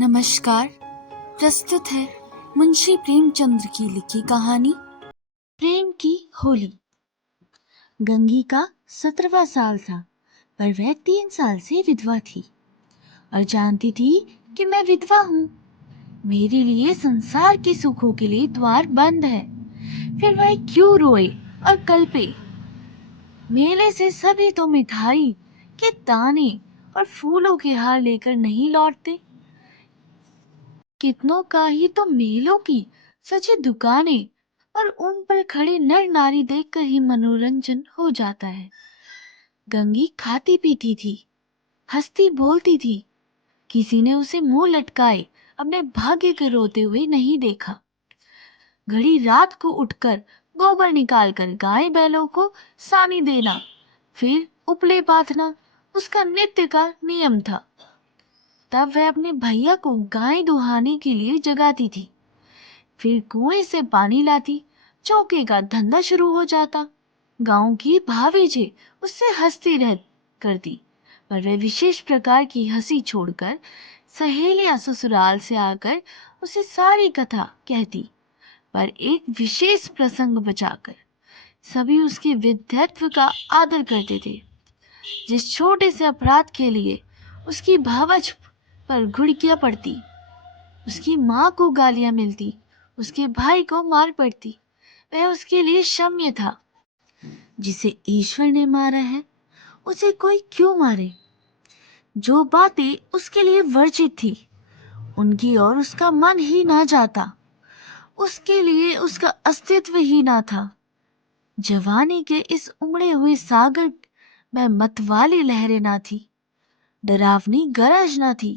नमस्कार। प्रस्तुत है मुंशी प्रेमचंद्र की लिखी कहानी प्रेम की होली। गंगी का 17वां साल था, पर वह 3 साल से विधवा थी और जानती थी कि मैं विधवा हूँ। मेरे लिए संसार के सुखों के लिए द्वार बंद है। फिर वह क्यों रोए और कल्पे। मेले से सभी तो मिठाई के दाने और फूलों के हार लेकर नहीं लौटते। कितनों का ही तो मेलों की सजी दुकानें और उन पर खड़े नर नारी देखकर ही मनोरंजन हो जाता है। गंगी खाती पीती थी, हंसती बोलती थी। किसी ने उसे मुंह लटकाए अपने भाग्य के रोते हुए नहीं देखा। घड़ी रात को उठकर गोबर निकालकर गाय बैलों को सानी देना, फिर उपले बांधना उसका नित्य का नियम था। तब वह अपने भैया को गाय दुहाने के लिए जगाती थी, फिर कुएं से पानी लाती, चौके का धंधा शुरू हो जाता। गांव की भाभी जी उससे हंसती रह करती, पर वह विशेष प्रकार की हंसी छोड़कर सहेलियां ससुराल से आकर उसे सारी कथा कहती, पर एक विशेष प्रसंग बचाकर। सभी उसके विद्वत्व का आदर करते थे। जिस छोटे से अपराध के लिए उसकी भावज पर घुड़कियां पड़ती, उसकी माँ को गालियां मिलती, उसके भाई को मार पड़ती, वह उसके लिए क्षम्य था। जिसे ईश्वर ने मारा है उसे कोई क्यों मारे। जो बातें उसके लिए वर्जित थी उनकी ओर उसका मन ही ना जाता, उसके लिए उसका अस्तित्व ही ना था। जवानी के इस उमड़े हुए सागर में मतवाली लहरें ना थी, डरावनी गरज ना थी,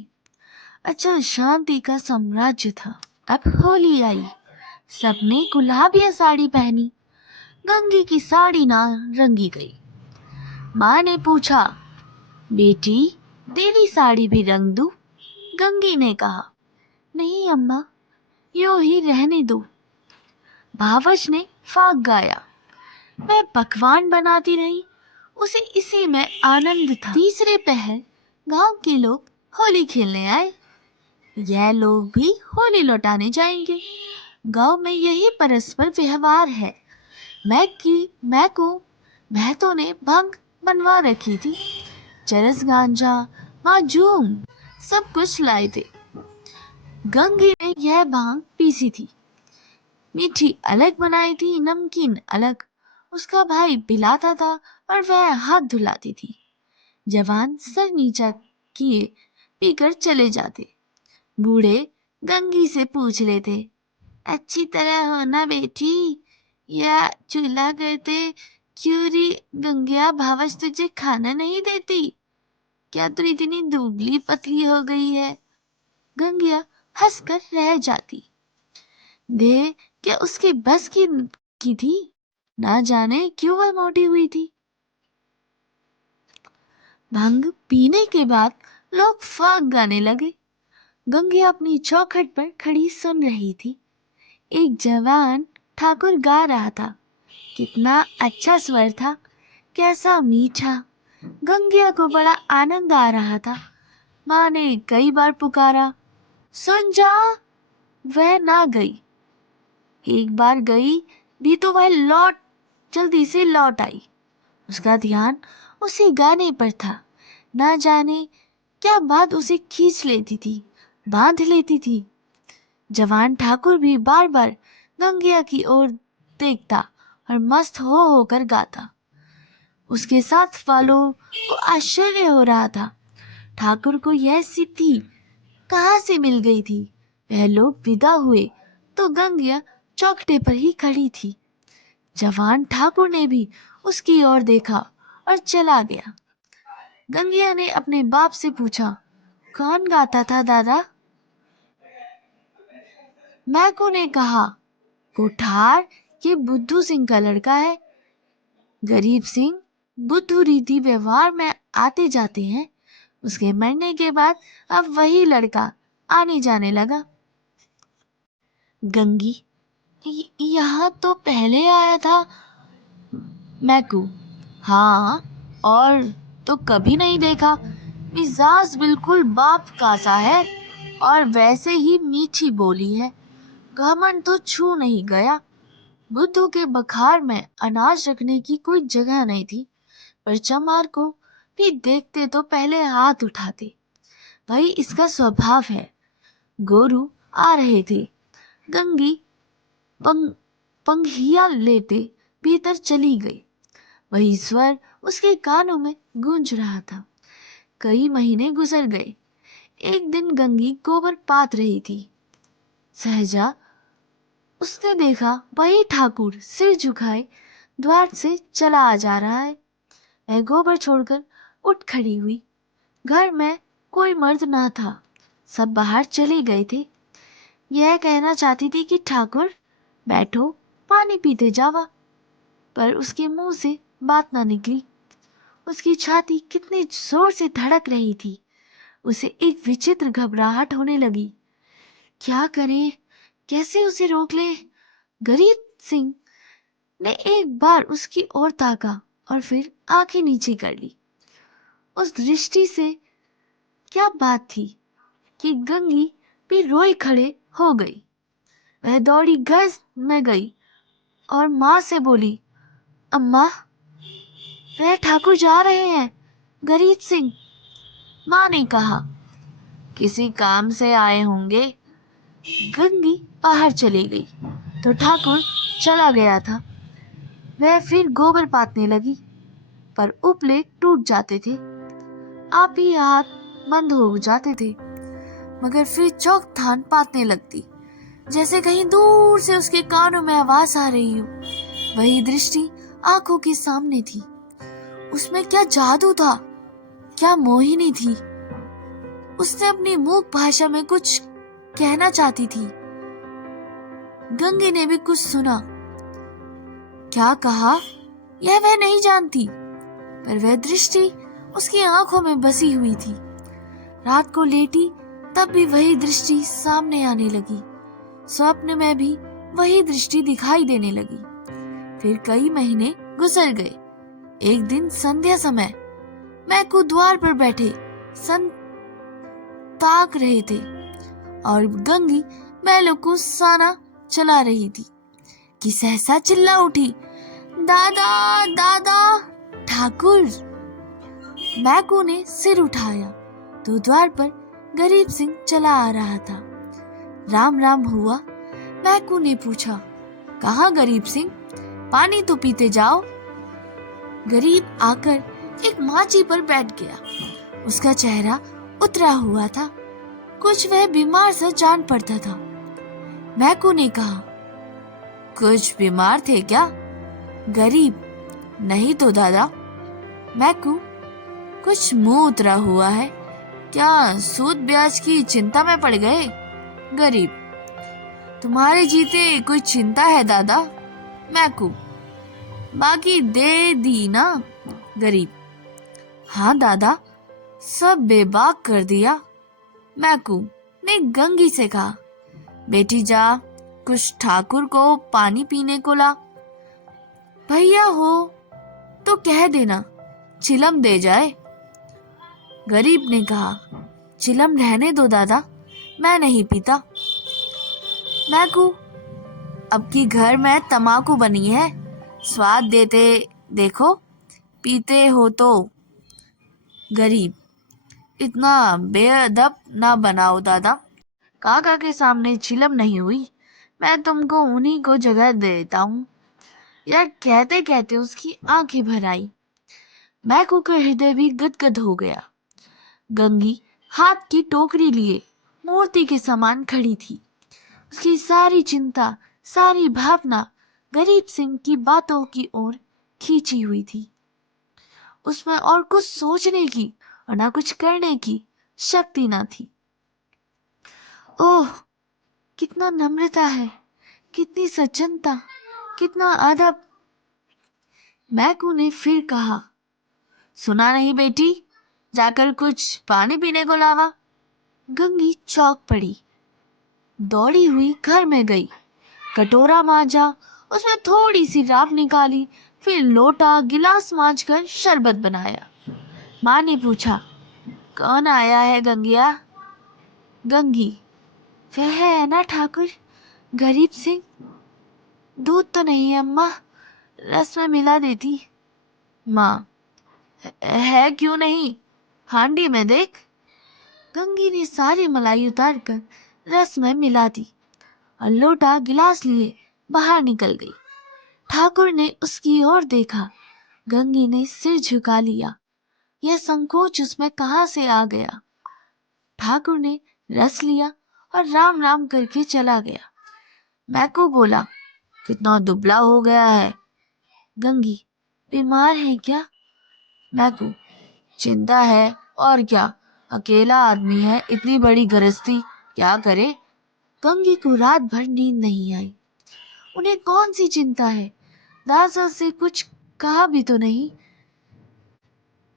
अचल शांति का साम्राज्य था। अब होली आई, सबने गुलाबिया साड़ी पहनी। गंगी की साड़ी ना रंगी गई। माँ ने पूछा, बेटी तेरी साड़ी भी रंग दूं? गंगी ने कहा, नहीं अम्मा, यूं ही रहने दो। भावच ने फाग गाया। वह पकवान बनाती रही, उसे इसी में आनंद था। तीसरे पहर गांव के लोग होली खेलने आए। यह लोग भी होली लौटाने जाएंगे। गांव में यही परस्पर व्यवहार है। महतों ने भांग बनवा रखी थी। चरस गांजा माजूम सब कुछ लाए थे। गंगी ने यह भांग पीसी थी। मीठी अलग बनाई थी, नमकीन अलग। उसका भाई पिलाता था और वह हाथ धुलाती थी। जवान सर नीचा किए पीकर चले जाते। बूढ़े गंगी से पूछ लेते, अच्छी तरह हो ना बेटी, या चूल्हा करते क्यों री गंगिया, भावच तुझे खाना नहीं देती? क्या तू इतनी दुबली पतली हो गई है? गंगिया हंसकर रह जाती। देह क्या उसके बस की थी? ना जाने क्यों वह मोटी हुई थी। भांग पीने के बाद लोग फाग गाने लगे। गंगिया अपनी चौखट पर खड़ी सुन रही थी। एक जवान ठाकुर गा रहा था। कितना अच्छा स्वर था, कैसा मीठा। गंगिया को बड़ा आनंद आ रहा था। माँ ने कई बार पुकारा, सुन जा। वह ना गई। एक बार गई भी तो वह जल्दी से लौट आई। उसका ध्यान उसी गाने पर था। ना जाने क्या बात उसे खींच लेती थी, बांध लेती थी। जवान ठाकुर भी बार बार गंगिया की ओर देखता और मस्त हो होकर गाता। उसके साथ वालों को आश्चर्य हो रहा था, ठाकुर को यह सिद्धि कहाँ से मिल गई थी। वह लोग विदा हुए तो गंगिया चौखटे पर ही खड़ी थी। जवान ठाकुर ने भी उसकी ओर देखा और चला गया। गंगिया ने अपने बाप से पूछा, कौन गाता था दादा? मैको ने कहा, कोठार ये बुद्धू सिंह का लड़का है। गरीब सिंह बुद्धू रीति व्यवहार में आते जाते हैं। उसके मरने के बाद अब वही लड़का आने जाने लगा। गंगी, यहाँ तो पहले आया था। मैकू, हाँ, और तो कभी नहीं देखा। मिजाज बिल्कुल बाप का सा है और वैसे ही मीठी बोली है। घमंड तो छू नहीं गया। बुद्धू के बखार में अनाज रखने की कोई जगह नहीं थी, पर चमार को भी देखते तो पहले हाथ उठाते। भाई इसका स्वभाव है। गोरू आ रहे थे। गंगी पंग पंघिया लेते भीतर चली गई। वही स्वर उसके कानों में गूंज रहा था। कई महीने गुजर गए। एक दिन गंगी गोबर पात रही थी। सहजा उसने देखा वही ठाकुर सिर झुकाए द्वार से चला आ जा रहा है। वह गोबर छोड़कर उठ खड़ी हुई। घर में कोई मर्द ना था, सब बाहर चले गए थे। यह कहना चाहती थी कि ठाकुर बैठो, पानी पीते जावा, पर उसके मुंह से बात ना निकली। उसकी छाती कितनी जोर से धड़क रही थी। उसे एक विचित्र घबराहट होने लगी। क्या करे, कैसे उसे रोक ले? गरीब सिंह ने एक बार उसकी ओर ताका और फिर आंखें नीचे कर ली। उस दृष्टि से क्या बात थी कि गंगी भी रोई खड़े हो गई। वह दौड़ी घर में गई और माँ से बोली, अम्मा, वह ठाकुर जा रहे हैं, गरीब सिंह। माँ ने कहा, किसी काम से आए होंगे। गंगी बाहर चली गई तो ठाकुर चला गया था। वह फिर गोबर पातने लगी, पर उपले टूट जाते थे, आप ही हाथ बंद हो जाते थे। मगर फिर चौक थान पातने लगती, जैसे कहीं दूर से उसके कानों में आवाज आ रही हो। वही दृष्टि आंखों के सामने थी। उसमें क्या जादू था, क्या मोहिनी थी। उसने अपनी मूक भाषा में कुछ कहना चाहती थी। गंगी ने भी कुछ सुना। क्या कहा यह वह नहीं जानती, पर वह दृष्टि उसकी आंखों में बसी हुई थी। रात को लेटी तब भी वही दृष्टि सामने आने लगी। स्वप्न में भी वही दृष्टि दिखाई देने लगी। फिर कई महीने गुजर गए। एक दिन संध्या समय मैकू द्वार पर बैठे सन ताक रहे थे और गंगी बैलों को साना चला रही थी कि सहसा चिल्ला उठी, दादा दादा, ठाकुर। मैकू ने सिर उठाया तो द्वार पर गरीब सिंह चला आ रहा था। राम राम हुआ। मैकू ने पूछा, कहाँ गरीब सिंह, पानी तो पीते जाओ। गरीब आकर एक माची पर बैठ गया। उसका चेहरा उतरा हुआ था, कुछ वह बीमार सा जान पड़ता था। मैकू ने कहा, कुछ बीमार थे क्या? गरीब, नहीं तो दादा। मैकू, कुछ मुंह उतरा हुआ है, क्या सूद ब्याज की चिंता में पड़ गए? गरीब, तुम्हारे जीते कोई चिंता है दादा? मैकू, बाकी दे दी ना? गरीब, हाँ दादा, सब बेबाक कर दिया। मैकू ने गंगी से कहा, बेटी जा, कुछ ठाकुर को पानी पीने को ला। भैया हो तो कह देना, चिलम दे जाए। गरीब ने कहा, चिलम रहने दो दादा, मैं नहीं पीता। मैकू, अब की घर में तमाकू बनी है, स्वाद देते देखो, पीते हो तो। गरीब, इतना बेअदब ना बनाओ दादा। काका के सामने चिलम नहीं हुई, मैं तुमको उन्हीं को जगह दे देता हूँ। यह कहते कहते उसकी आंखें भर आई। मैकू का हृदय भी गदगद हो गया। गंगी हाथ की टोकरी लिए मूर्ति के समान खड़ी थी। उसकी सारी चिंता, सारी भावना गरीब सिंह की बातों की ओर खींची हुई थी। उसमें और कुछ सोचने की और ना कुछ करने की शक्ति ना थी। ओह, कितना नम्रता है, कितनी सज्जनता, कितना अदब। मैकू ने फिर कहा, सुना नहीं बेटी, जाकर कुछ पानी पीने को लावा। गंगी चौंक पड़ी, दौड़ी हुई घर में गई, कटोरा मांजा, उसमें थोड़ी सी राख निकाली, फिर लोटा गिलास मांजकर शरबत बनाया। माँ ने पूछा, कौन आया है गंगिया? गंगी, वह है ना ठाकुर गरीब सिंह? दूध तो नहीं अम्मा, रस में मिला देती। माँ, है क्यों नहीं, हांडी में देख। गंगी ने सारी मलाई उतार कर रस में मिला दी और लोटा गिलास लिए बाहर निकल गई। ठाकुर ने उसकी ओर देखा। गंगी ने सिर झुका लिया। यह संकोच उसमें कहाँ से आ गया? ठाकुर ने रस लिया और राम राम करके चला गया। मैकू बोला, कितना दुबला हो गया है। गंगी, बीमार है क्या? मैकू, चिंता है और क्या, अकेला आदमी है, इतनी बड़ी गृहस्थी, क्या करे। गंगी को रात भर नींद नहीं आई। उन्हें कौन सी चिंता है? दादा से कुछ कहा भी तो नहीं।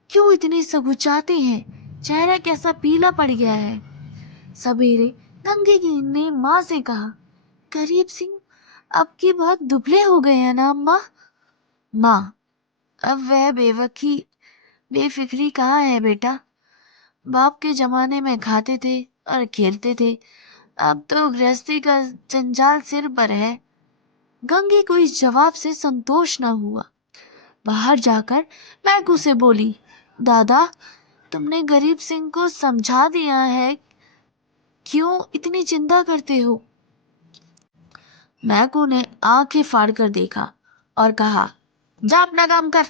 क्यों इतने सकुचाते हैं? चेहरा कैसा पीला पड़ गया है। सवेरे गंगी ने माँ से कहा, गरीब सिंह अब की बहुत दुबले हो गए हैं ना अम्मा? माँ, अब वह बेफिक्री कहाँ है बेटा। बाप के जमाने में खाते थे और खेलते थे, अब तो गृहस्थी का जंजाल सिर पर है। गंगी को इस जवाब से संतोष न हुआ। बाहर जाकर मैकू से बोली, दादा, तुमने गरीब सिंह को समझा दिया है, क्यों इतनी चिंता करते हो? मैकू ने आंखें फाड़कर देखा और कहा, जा अपना काम कर।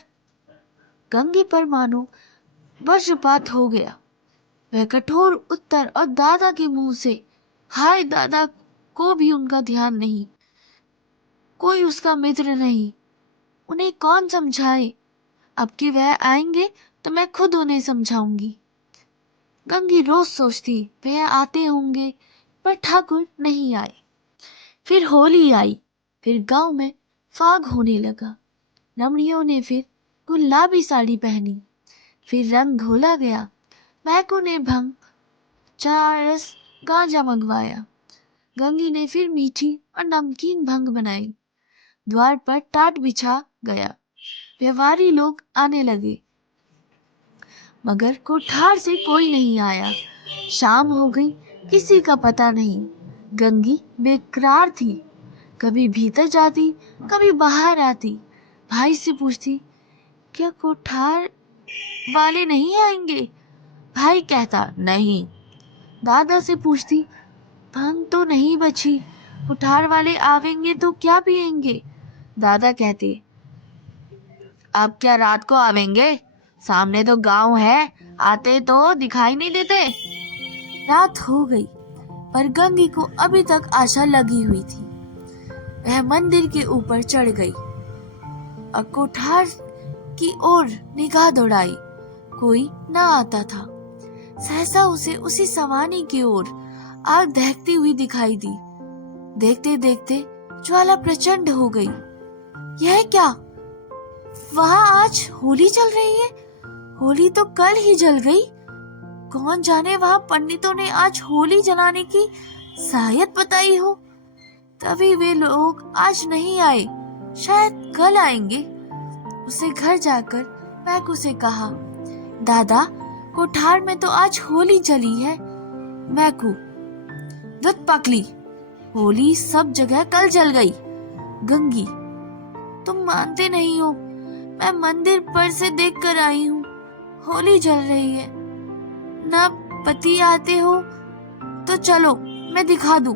गंगी पर मानो वज्रपात हो गया। वह कठोर उत्तर और दादा के मुंह से हाय, दादा को भी उनका ध्यान नहीं, कोई उसका मित्र नहीं, उन्हें कौन समझाए। अब कि वह आएंगे तो मैं खुद उन्हें समझाऊंगी। गंगी रोज सोचती वह आते होंगे, पर ठाकुर नहीं आए। फिर होली आई, फिर गांव में फाग होने लगा। रमणियों ने फिर गुलाबी साड़ी पहनी, फिर रंग घोला गया। मैकू ने भंग, चरस, गांजा मंगवाया। गंगी ने फिर मीठी और नमकीन भंग बनाई। द्वार पर टाट बिछा गया। व्यवहारी लोग आने लगे, मगर कोठार से कोई नहीं आया। शाम हो गई, किसी का पता नहीं। गंगी बेकरार थी, कभी भीतर जाती, कभी बाहर आती। भाई से पूछती, क्या कोठार वाले नहीं आएंगे? भाई कहता, नहीं। दादा से पूछती, भंग तो नहीं बची, कोठार वाले आवेंगे तो क्या पिएंगे? दादा कहते, अब क्या रात को आवेंगे, सामने तो गांव है, आते तो दिखाई नहीं देते। रात हो गई, पर गंगी को अभी तक आशा लगी हुई थी। वह मंदिर के ऊपर चढ़ गई और कोठार की ओर निगाह दौड़ाई। कोई न आता था। सहसा उसे उसी सवानी की ओर आग दहकती हुई दिखाई दी। देखते देखते ज्वाला प्रचंड हो गई। यह क्या? वहां आज होली चल रही है। होली तो कल ही जल गई। कौन जाने वहां पंडितों ने आज होली जलाने की सायत बताई हो, तभी वे लोग आज नहीं आए, शायद कल आएंगे। उसे घर जाकर मैकू से कहा, दादा, कोठार में तो आज होली जली है। मैकू, दुत पकली, होली सब जगह कल जल गई। गंगी, तुम मानते नहीं हो, मैं मंदिर पर से देख कर आई हूँ, होली जल रही है। ना पति आते हो तो चलो मैं दिखा दूं।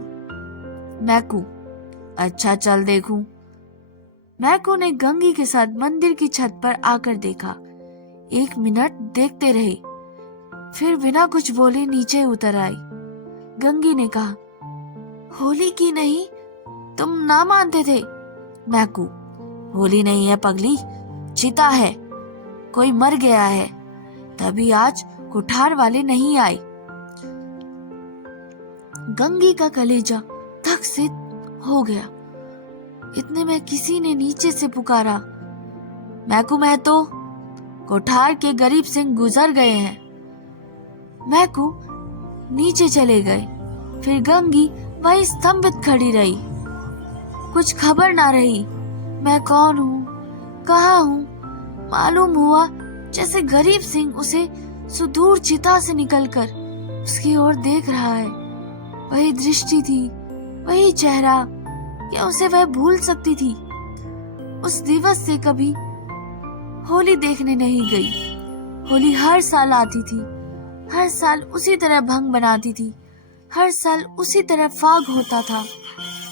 मैकू, अच्छा चल देखूं। मैकू ने गंगी के साथ मंदिर की छत पर आकर देखा। 1 मिनट देखते रहे, फिर बिना कुछ बोले नीचे उतर आई। गंगी ने कहा, होली की नहीं, तुम ना मानते थे। मैकू, होली नहीं है पगली, चिता है, कोई मर गया है, तभी आज कोठार वाले नहीं आए। गंगी का कलेजा धक से हो गया। इतने में किसी ने नीचे से पुकारा, मैकू महतो, कोठार के गरीब सिंह गुजर गए हैं। मैकू नीचे चले गए। फिर गंगी वहीं स्तंभित खड़ी रही, कुछ खबर ना रही। मैं कौन हूँ, कहाँ हूँ? मालूम हुआ जैसे गरीब सिंह उसे सुदूर चिता से निकलकर उसकी ओर देख रहा है। वही दृष्टि थी, वही चेहरा, क्या उसे वह भूल सकती थी? उस दिवस से कभी होली देखने नहीं गई। होली हर साल आती थी, हर साल उसी तरह भंग बनाती थी, हर साल उसी तरह फाग होता था,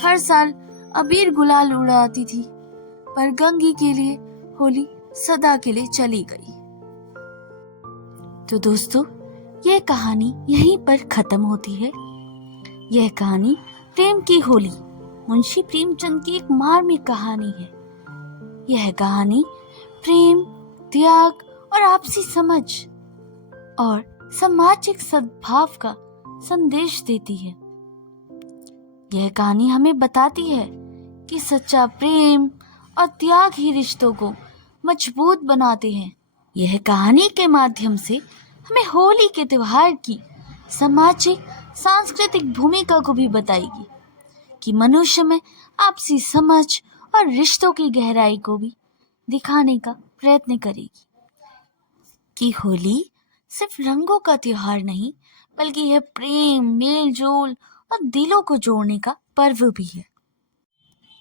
हर साल अबीर गुलाल उड़ाती थी। पर गंगी के लिए होली सदा के लिए चली गई। तो दोस्तों, यह कहानी यहीं पर खत्म होती है। यह कहानी प्रेम की होली, मुंशी प्रेमचंद की एक मार्मिक कहानी है। यह कहानी प्रेम, त्याग और आपसी समझ और सामाजिक सद्भाव का संदेश देती है। यह कहानी हमें बताती है कि सच्चा प्रेम और त्याग ही रिश्तों को मजबूत बनाते हैं। यह कहानी के माध्यम से हमें होली के त्योहार की सामाजिक सांस्कृतिक भूमिका को भी बताएगी कि मनुष्य में आपसी समझ और रिश्तों की गहराई को भी दिखाने का प्रयत्न करेगी कि होली सिर्फ रंगों का त्योहार नहीं, बल्कि यह प्रेम, मेल जोल और दिलों को जोड़ने का पर्व भी है।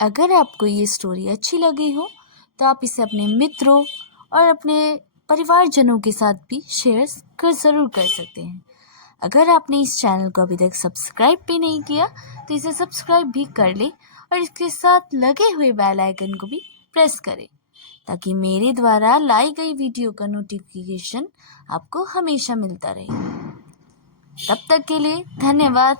अगर आपको ये स्टोरी अच्छी लगी हो तो आप इसे अपने मित्रों और अपने परिवारजनों के साथ भी शेयर ज़रूर कर सकते हैं। अगर आपने इस चैनल को अभी तक सब्सक्राइब भी नहीं किया तो इसे सब्सक्राइब भी कर लें और इसके साथ लगे हुए बेल आइकन को भी प्रेस करें ताकि मेरे द्वारा लाई गई वीडियो का नोटिफिकेशन आपको हमेशा मिलता रहे। तब तक के लिए धन्यवाद।